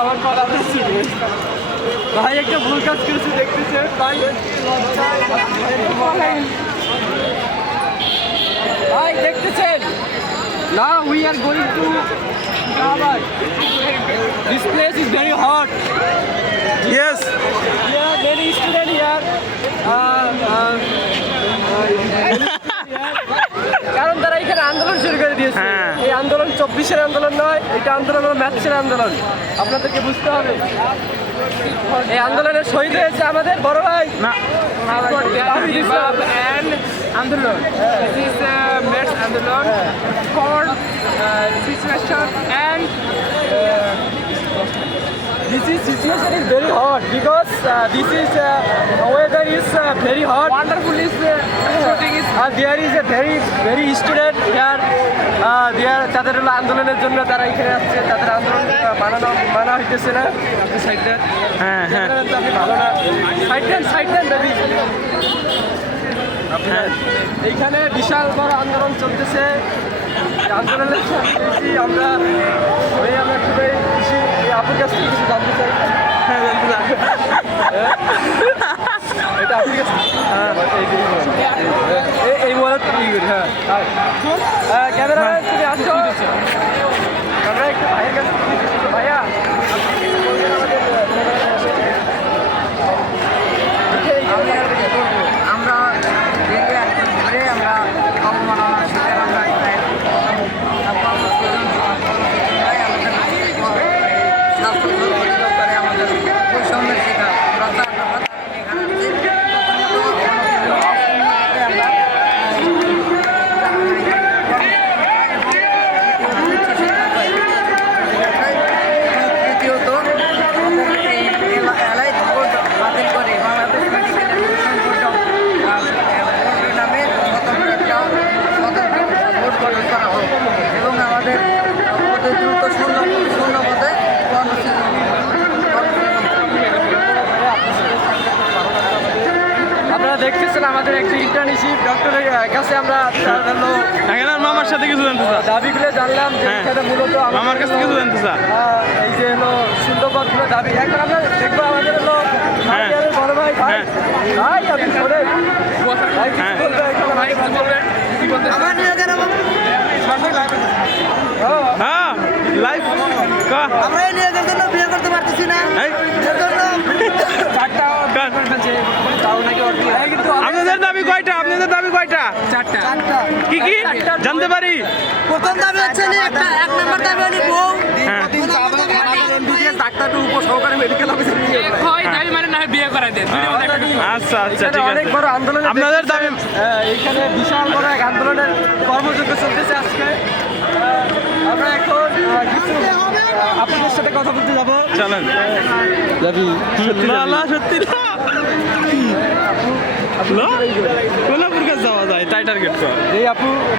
আমার কথা ভাই একটা ভুল কাজ করেছি দেখতেছে ভাই ভাই দেখতেছেন না উই আর গোয়িং টু ভাই this place is very hot Yes. Yeah, many students here. কারণ তারা এখানে আন্দোলন শুরু করে দিয়েছে এই আন্দোলন 24-এর আন্দোলন নয়, এটা আন্দোলন হলো ম্যাথসের আন্দোলন। আপনাদেরকে বুঝতে হবে এই আন্দোলনের শহীদ হয়েছে আমাদের বড় ভাই না আন্দোলন দিস ইজ ম্যাথস আন্দোলন for situation and this is situation is very hot because this is weather is very hot. Wonderful is shooting is there is a very student here. There তাদের হলো আন্দোলনের জন্য তারা এখানে আসছে, তাদের আন্দোলন মানা হইতেছে না। সাইড দেন হ্যাঁ হ্যাঁ আপনি ভালো না সাইড দেন দাবি এইখানে বিশাল বড় আন্দোলন চলতেছে। আন্দোলনের সাথে আমরা খুবই খুশি। আপুর কাছ থেকে কিছু জানতে চাই। হ্যাঁ জানতে চাই এটা আপুর কাছ এই মোবাইল হ্যাঁ ক্যামেরা তুমি আসছো আমরা একটু ভাইয়ের কাছ থেকে ভাইয়া আমরা ধরে আমরা অবমাননার শিকার আমরা স্বাস্থ্য অধিদপ্তরে আমাদের বৈষম্যের শিকার তৃতীয়ত এই এলাকায় ভোট বাতিল করে বাংলাদেশ মেডিকেল বোর্ডের নামে স্বতন্ত্র একটা ভোট গঠন করা হোক এবং আমাদের অতি দ্রুত শূন্য পদে আপনারা দেখতেছেন আমাদের একটা ইন্টার্নশিপ ডক্টরের কাছে আমরা মামার সাথে কিছু জানতে চাই দাবিগুলো জানলাম যে এখানে মূলত মামার কাছে কিছু জানতে চাই এই যে হলো শূন্যপদগুলো দাবি এখন আমরা দেখবো আমাদের হলো বড় ভাই ভাই ভাই আপনি শোনেন ভাই কি বলবে এখানে ভাই কি বলবে আমার নিজেদের হ্যাঁ লাইভ আমরা এই নিজেদের জন্য বিয়ে করতে পারতেছি না এর জন্য আপনাদের দাবি কয়টা চারটা কি কি জানতে পারি প্রথম দাবি হচ্ছে এক নম্বর দাবি হলো বউ ডাক্তার উপসহকারী মেডিকেল অফিসার আচ্ছা আচ্ছা ঠিক অনেক আছে বড় আন্দোলন আপনাদের দাবি এইখানে বিশাল বড় এক আন্দোলনের কর্মযজ্ঞ চলতেছে আজকে আমরা এখন কিছু আপনাদের সাথে কথা বলতে যাবো চলেন যাবি না সত্যি না কোলাপুর কাছে যাওয়া যায় টাইটার গেট এই আপু